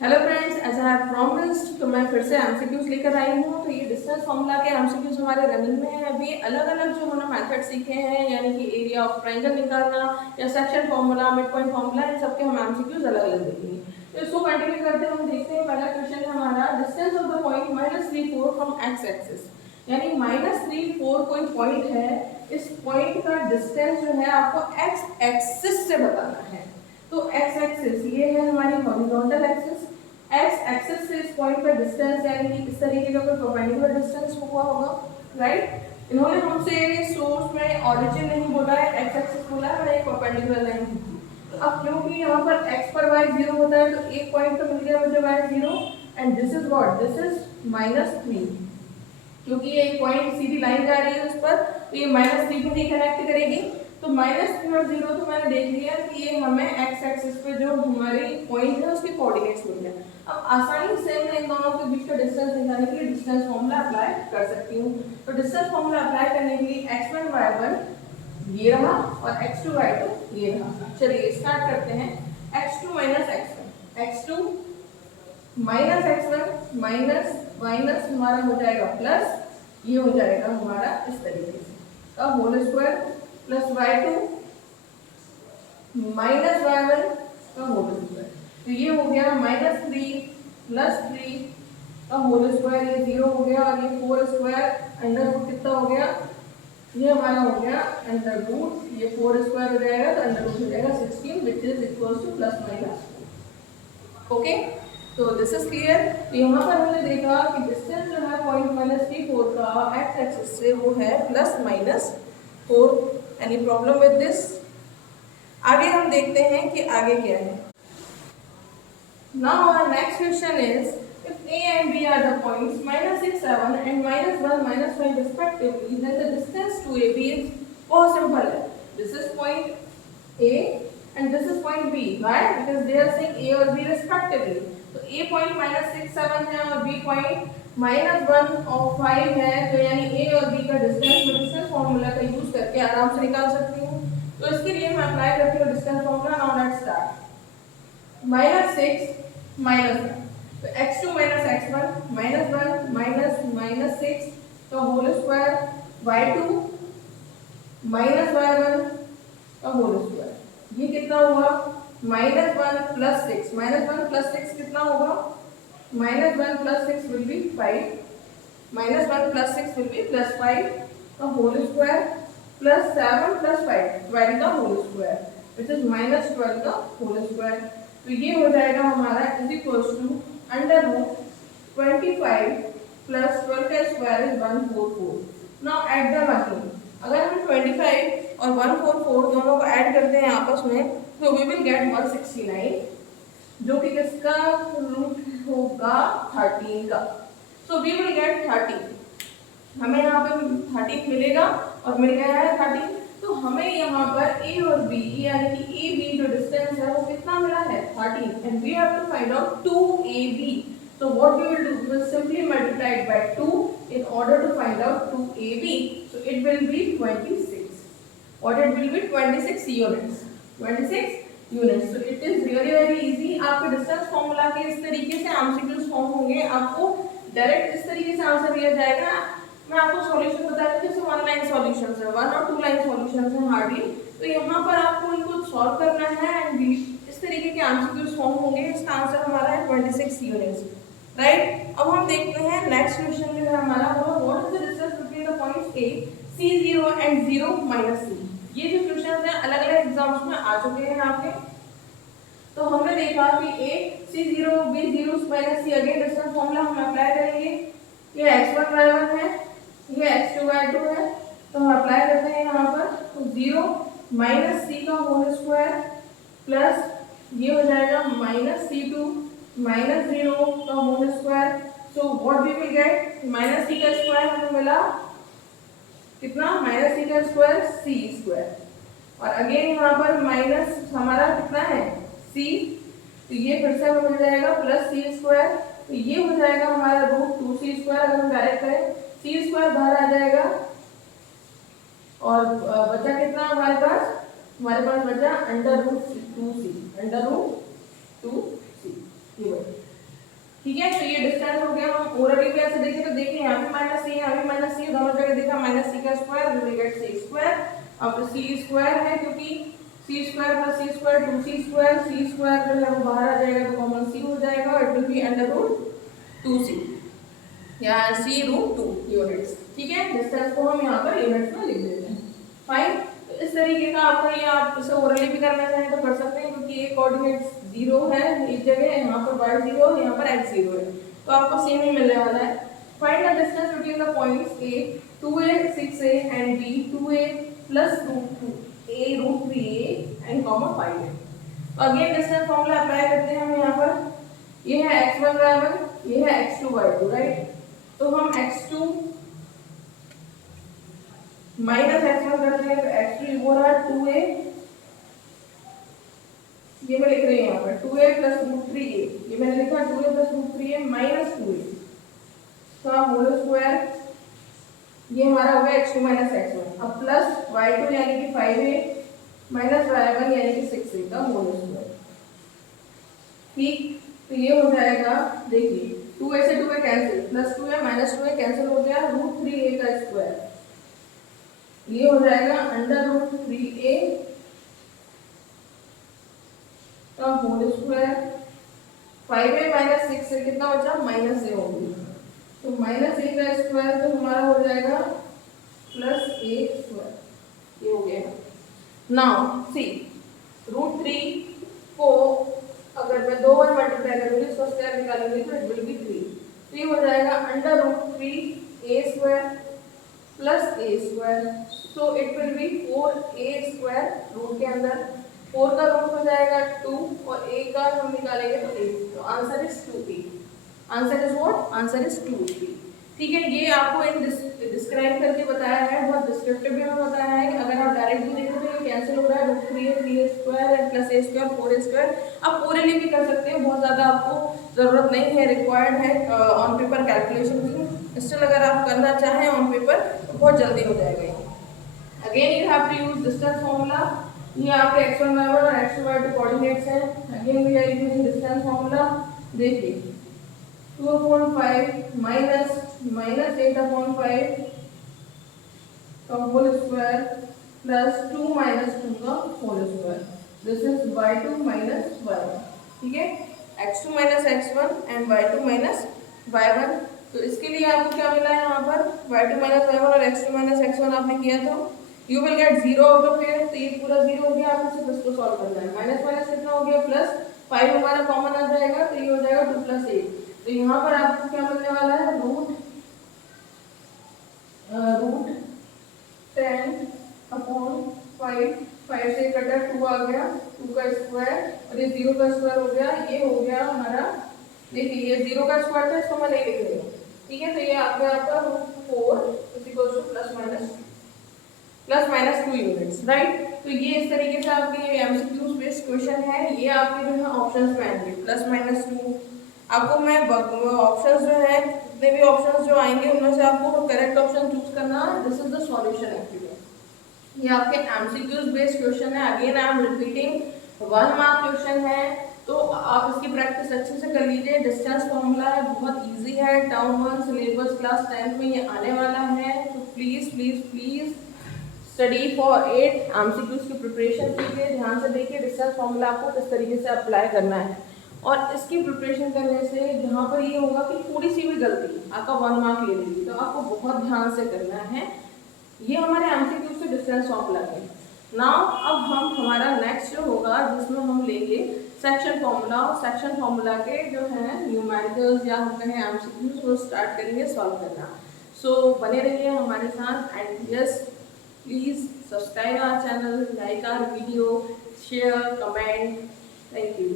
Hello friends, as I have promised तो मैं फिर से एमसीक्यूज लेकर आई हूँ। तो ये डिस्टेंस फॉर्मूला के एमसीक्यूज हमारे रनिंग में है। अभी अलग अलग जो हमने मेथड सीखे हैं, यानी कि एरिया ऑफ ट्रायंगल निकालना या section formula, mid point formula, इन सबके हम एमसीक्यूज अलग अलग देखेंगे। तो इसको कंटिन्यू करते हैं। हम देखते हैं पहला क्वेश्चन है हमारा, distance of the point -3,4 from x axis. यानी -3,4 कोई पॉइंट है, इस पॉइंट का डिस्टेंस जो है आपको एक्स एक्सिस से बताना है। तो एक्स एक्सिस ये है हमारी हॉरिजॉन्टल एक्सिस। एक्स एक्सिस से इस पॉइंट का डिस्टेंस, यानी कि इस तरीके का कोई परपेंडिकुलर डिस्टेंस हुआ होगा, राइट। इन्होंने हमसे सोर्स में ओरिजिन नहीं बोला है, एक्स एक्सिस बोला है, एक परपेंडिकुलर लाइन दी। तो अब क्योंकि यहाँ पर x पर y 0 होता है, तो एक पॉइंट तो मिल गया मुझे y 0, and this is what, this is -3। क्योंकि ये एक पॉइंट सीधी लाइन जा रही है उस पर, तो ये -3 को नहीं कनेक्ट करेगी। तो -3 और 0 तो मैंने देख लिया कि ये हमें एक्स एक्सिस पे जो हमारी पॉइंट है उसके कोऑर्डिनेट्स मिल गए। अब आसानी से मैं इन दोनों के बीच का डिस्टेंस निकालने के लिए डिस्टेंस फॉर्मूला अप्लाई कर सकती हूँ। तो डिस्टेंस फॉर्मूला अप्लाई करने के लिए x1 y1 ये रहा और x2 y2 ये रहा। चलिए स्टार्ट करते हैं। x2 minus x1, x2 minus x1 minus minus हमारा हो जाएगा प्लस, ये हो जाएगा हमारा इस तरीके से का whole square plus y2 minus y1 का होल स्क्वायर। तो ये हो गया -3 प्लस 3 का होल स्क्वायर, ये 0 हो गया, और ये 4 स्क्वायर अंडर रूट कितना हो गया, ये हमारा हो गया अंडर रूट, ये 4 स्क्वायर हो जाएगा तो अंडर रूट हो जाएगा 16 which is equals two plus minus. Okay, तो दिस इज क्लियर। तो यहाँ पर हमने देखा कि डिस्टेंस जो है पॉइंट -3,4 का एक्स एक्सिस से वो है +-4। Any problem with this? आगे हम देखते हैं कि आगे क्या है। Now our next question is, if A and B are the points -6, 7 and -1, -5 respectively, then the distance to AB is बहुत simple है। This is point A and this is point B. Why? Because they are saying A और B respectively. तो A point -6, 7 है और B point -1 और 5 है, तो यानी A और B का डिस्टेंस मैं डिस्टेंस फॉर्मूला का यूज करके आराम से निकाल सकती हूँ। तो इसके लिए मैं अप्लाई करती हूँ distance formula. Now let's start. -6 -1, तो x2 माइनस x1 -1 माइनस -6 का whole square, y2 minus y1 का होल स्क्वायर, ये कितना हुआ -1 प्लस 6, -1 प्लस 6 कितना होगा, -1 plus 6 will be 5, -1 plus 6 will be +5 का होल स्क्वायर प्लस 7 प्लस 5 12 का होल स्क्वायर विच इज -12 का होल स्क्वायर। तो ये हो जाएगा हमारा is equals to under root 25 plus 12 का square is 144। Now add the again. अगर हम 25 और 144 दोनों को ऐड करते हैं आपस में, तो वी विल गेट 169, जो कि किसका रूट होगा 13 का। So we will get 30। हमें यहाँ पे 30 मिलेगा और मिल गया है 30। तो हमें यहाँ पर A और B यानी कि AB जो डिस्टेंस है वो कितना मिला है 13, and we have to find out 2AB। So what we will do, we will simply multiply it by 2 in order to find out 2AB. So it will be 26. What it will be 26 units. 26 units. So it is really very easy. आपके distance formula के इस तरीके से MCQs form होंगे, आपको direct इस तरीके से आंसर दिया जाएगा। मैं आपको सॉल्यूशन बता रही हूँ, जैसे 1 लाइन सॉल्यूशंस है, 1 और 2 लाइन सॉल्यूशंस हैं हार्डली। तो यहाँ पर आपको इनको सॉल्व करना है एंड इस तरीके के एमसीक्यूज फॉर्म होंगे। इसका आंसर हमारा है 26 यूनिट्स, राइट। अब हम देखते हैं नेक्स्ट क्वेश्चन जो है हमारा, वो what is the distance between the points A, C0 and 0 minus C। ये जो क्वेश्चंस हैं अलग अलग एग्जाम्स में आ चुके हैं आपके। तो हमने देखा कि A, C0, B0 minus C, again distance formula हम अप्लाई करेंगे। ये x1 y1 है, ये x2 y2 है, तो हम अप्लाई करते हैं यहाँ पर। तो 0 माइनस C का होल स्क्वायर प्लस ये हो जाएगा -C2 माइनस 0 का whole square. So what we will get, -C का स्क्वायर हमें मिला कितना, -C का स्क्वायर C स्क्वायर, और अगेन यहाँ पर माइनस हमारा कितना है C, तो ये फिर से हमें मिल जाएगा +C स्क्वायर। तो ये हो जाएगा हमारा √2C स्क्वायर। अगर हम डायरेक्ट करें C स्क्वायर बाहर आ जाएगा और बचा कितना हमारे पास बचा √2C, √2C। ये ठीक है, तो ये डिस्टेंस हो गया। हम ओरली भी ऐसे देखें तो देखिए यहाँ भी माइनस सी, यहाँ भी माइनस सी, दोनों जगह देखा माइनस सी का square, we will get C square. अब सी स्क्वायर है क्योंकि C square plus C square 2c square, C square जो है वो बाहर आ जाएगा तो कॉमन सी हो जाएगा, it will be under root 2c या c रूट 2 यूनिट्स। ठीक है, डिस्टेंस को हम यहाँ पर यूनिट्स में लिख देते हैं। फाइन, तो इस तरीके का आपका ये आप इसे ओरली भी करना चाहें तो कर सकते हैं, क्योंकि ये कोऑर्डिनेट्स 0 है एक जगह, यहाँ पर y0 यहाँ पर x0 है, तो आपको सेम ही मिलने वाला है। Find the distance between the points a 2a 6a and b 2a plus root 2a root 3a and comma 5a। तो अगेन डिस्टेंस फॉर्मूला अप्लाई करते हैं हम यहाँ पर। ये है x1 y1, ये है x2 y2, राइट। तो हम x2 माइनस x1 करते हैं तो x2 हो रहा है 2a, ये मैं लिख रही हूँ यहाँ पर 2a प्लस रूट 3a, ये मैंने लिखा 2a plus root 3a minus 2a, तो आप होल स्क्वायर, ये हमारा हो गया x2 माइनस x1। अब प्लस y2 यानी कि 5a माइनस y1 यानी कि 6a का होल स्क्वायर। ठीक, तो ये हो जाएगा, देखिए 2a से 2a cancel, plus 2a minus 2a cancel हो गया, रूट 3a का स्क्वायर, ये हो जाएगा अंडर रूट 3a का होल स्क्वायर। 5a माइनस 6 से कितना बचा, माइनस a होगी, तो माइनस a का स्क्वायर तो हमारा हो जाएगा प्लस a स्क्वायर, ये हो गया। नाउ सी रूट 3 को अगर मैं 2 बार मल्टीप्लाई करूंगी, इसका स्क्वायर निकालूंगी तो इट विल बी 3, तो ये हो जाएगा under root 3a square plus a square, so it will be 4a square, root के अंदर 4 का रूट हो जाएगा 2 और a का हम निकालेंगे तो 8, तो answer is 2a। Answer is what, answer is 2a। ठीक है, ये आपको इन डिस्क्राइब करके बताया है, बहुत डिस्क्रिप्टिव में बताया है कि अगर आप डायरेक्ट भी देखें तो ये कैंसिल हो रहा है, root 3a square and plus a square 4a square. आप ओरली भी कर सकते हैं, बहुत ज़्यादा आपको ज़रूरत नहीं है, रिक्वायर्ड है ऑन पेपर कैलकुलेशन की। स्टिल अगर आप करना चाहें ऑन पेपर तो बहुत जल्दी हो जाएगा। Again you have to use distance formula. ये आपके x1 y1 और x2 y2 कोऑर्डिनेट्स हैं। Again we are using distance formula. देखिए 2/5 माइनस 8/5 का होल स्क्वायर प्लस 2 माइनस 2 का whole square, this is y2 minus y1। ठीक है, x2 minus x1 and y2 minus y1। तो इसके लिए आपको क्या मिला है यहाँ पर, y2 माइनस y1 और x2 माइनस x1 आपने किया तो you will get 0 out of here, तो ये पूरा 0 हो गया, आपको सिर्फ इसको सॉल्व करना है। माइनस माइनस कितना हो गया, प्लस 5 हमारा कॉमन आ जाएगा, तो ये हो जाएगा 2 प्लस 8। तो यहाँ पर आपको क्या मिलने वाला है, रूट 10/5, 5 से कटा 2 आ गया, 2 का स्क्वायर और ये 0 का स्क्वायर हो गया, ये हो गया हमारा। देखिए ये 0 का स्क्वायर था, इसको मैं नहीं लिख रही हूँ। ठीक है, तो ये आ गया आपका root 4 plus minus 2 units, right. तो ये इस तरीके से आपके एमसीक्यूज बेस्ड क्वेश्चन है। ये आपके जो है ऑप्शंस में आएंगे प्लस माइनस 2। आपको मैं ऑप्शंस जो है, जितने भी ऑप्शंस जो आएंगे उनमें से आपको करेक्ट ऑप्शन चूज करना है। This is the solution actually. ये आपके एमसीक्यूज बेस्ड क्वेश्चन है। Again I am repeating, 1 mark question है, तो आप इसकी प्रैक्टिस अच्छे से कर लीजिए। डिस्टेंस फॉर्मूला है, बहुत इजी है, टर्म 1 सिलेबस क्लास 10th में ये आने वाला है, तो please please please study for 8 MCQs की प्रिपरेशन कीजिए, ध्यान से देखिए डिस्टेंस फॉर्मूला आपको किस तरीके से अप्लाई करना है। और इसकी प्रिपरेशन करने से जहाँ पर ये होगा कि थोड़ी सी भी गलती आपका 1 मार्क ले लेगी, तो आपको बहुत ध्यान से करना है। ये हमारे एमसीक्यू से डिस्टेंस फॉर्मूला है। नाउ अब हम हमारा नेक्स्ट जो होगा जिसमें हम लेंगे सेक्शन फॉर्मूला, और सेक्शन फॉर्मूला के जो है न्यूमेरिकल्स या हम कहें एमसीक्यूज वो स्टार्ट करेंगे सॉल्व करना। सो बने रहिए हमारे साथ and yes please subscribe our channel, like our video, share, comment. Thank you.